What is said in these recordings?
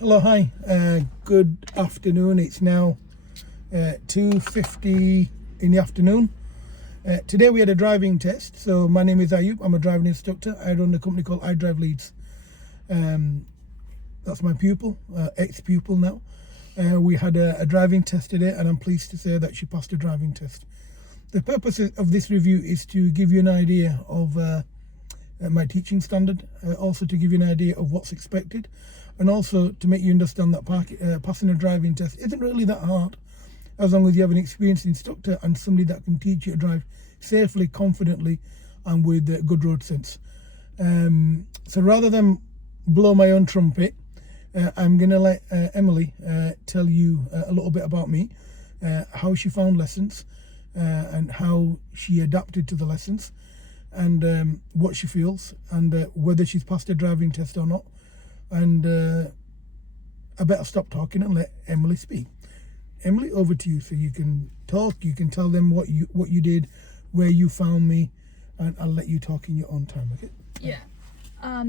Hello, hi, good afternoon. It's now 2:50 in the afternoon. Today we had a driving test. So my name is Ayub. I'm a driving instructor. I run a company called I Drive Leeds. That's my pupil, ex-pupil now. We had a driving test today, and I'm pleased to say that she passed the driving test. The purpose of this review is to give you an idea of my teaching standard, also to give you an idea of what's expected, and also to make you understand that passing a driving test isn't really that hard, as long as you have an experienced instructor and somebody that can teach you to drive safely, confidently, and with good road sense. So rather than blow my own trumpet, I'm going to let Emily tell you a little bit about me, how she found lessons, and how she adapted to the lessons, and what she feels, and whether she's passed a driving test or not. And I better stop talking and let Emily speak. Emily, over to you, so you can talk, you can tell them what you did, where you found me, and I'll let you talk in your own time, okay? Yeah. I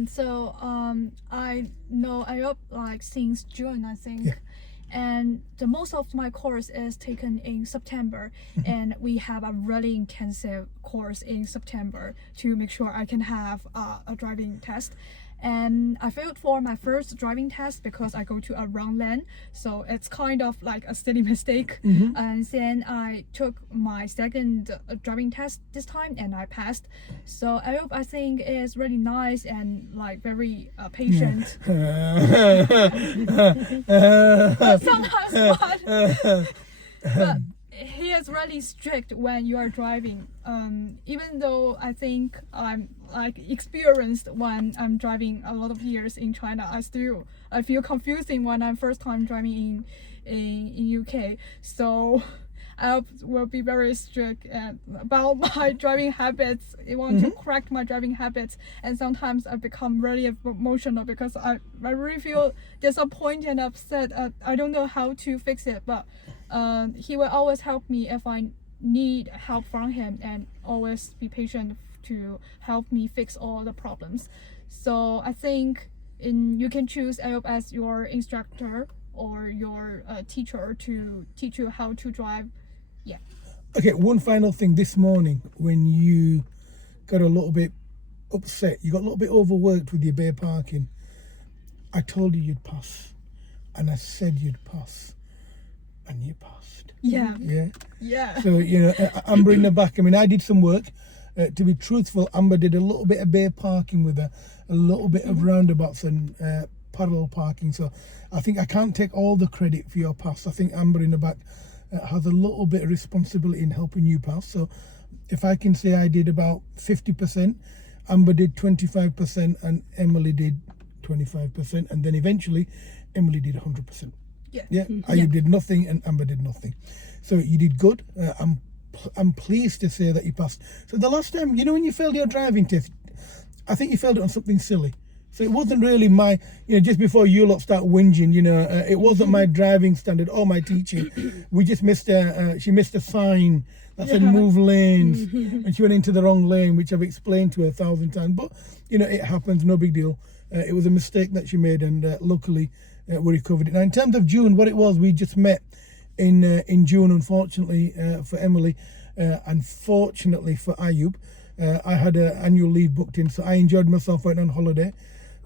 know Ayub like since June, I think. Yeah. And the most of my course is taken in September, and we have a really intensive course in September to make sure I can have a driving test. And I failed for my first driving test because I go to a wrong lane, so it's kind of like a silly mistake. And then I took my second driving test this time, and I passed. So I hope, I think, is really nice and like very patient. But sometimes fun. But he is really strict when you are driving. Even though I think I'm like experienced when I'm driving a lot of years in China, I feel confusing when I'm first time driving in UK. So I will be very strict about my driving habits. I want to correct my driving habits, and sometimes I become really emotional because I really feel disappointed and upset. I don't know how to fix it, but he will always help me if I need help from him, and always be patient to help me fix all the problems. So I think you can choose Ayub as your instructor or your teacher to teach you how to drive. Yeah. Okay, one final thing. This morning, when you got a little bit upset, you got a little bit overworked with your bay parking, I told you you'd pass, and I said you'd pass, and you passed. Yeah. Yeah. Yeah. So, you know, Amber in the back, I mean, I did some work. To be truthful, Amber did a little bit of bay parking with a little bit of roundabouts and parallel parking. So I think I can't take all the credit for your pass. I think Amber in the back has a little bit of responsibility in helping you pass. So if I can say I did about 50%, Amber did 25%, and Emily did 25%, and then eventually Emily did 100%. Yeah. Ayub did nothing and Amber did nothing. So you did good. I'm pleased to say that you passed. So the last time, you know, when you failed your driving test, I think you failed it on something silly. So it wasn't really my, you know, just before you lot start whinging, you know, it wasn't my driving standard or my teaching. We just missed she missed a sign that said move lanes, and she went into the wrong lane, which I've explained to her 1,000 times. But, you know, it happens, no big deal. It was a mistake that she made, and luckily we recovered it. Now, in terms of June, what it was, we just met in June, unfortunately for Emily, and fortunately for Ayub. I had an annual leave booked in, so I enjoyed myself went on holiday.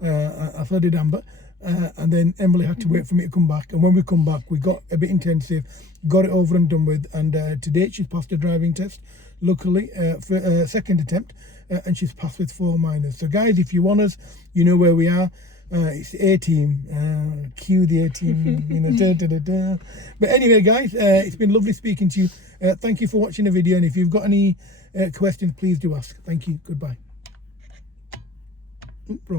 So did Amber, and then Emily had to wait for me to come back, and when we come back we got a bit intensive, got it over and done with, and to date she's passed a driving test, luckily, for second attempt, and she's passed with 4 minors. So guys, if you want us, you know where we are. It's the A-team, cue the A-team, you know, But anyway, guys, it's been lovely speaking to you. Thank you for watching the video, and if you've got any questions, please do ask. Thank you. Goodbye. Wrong.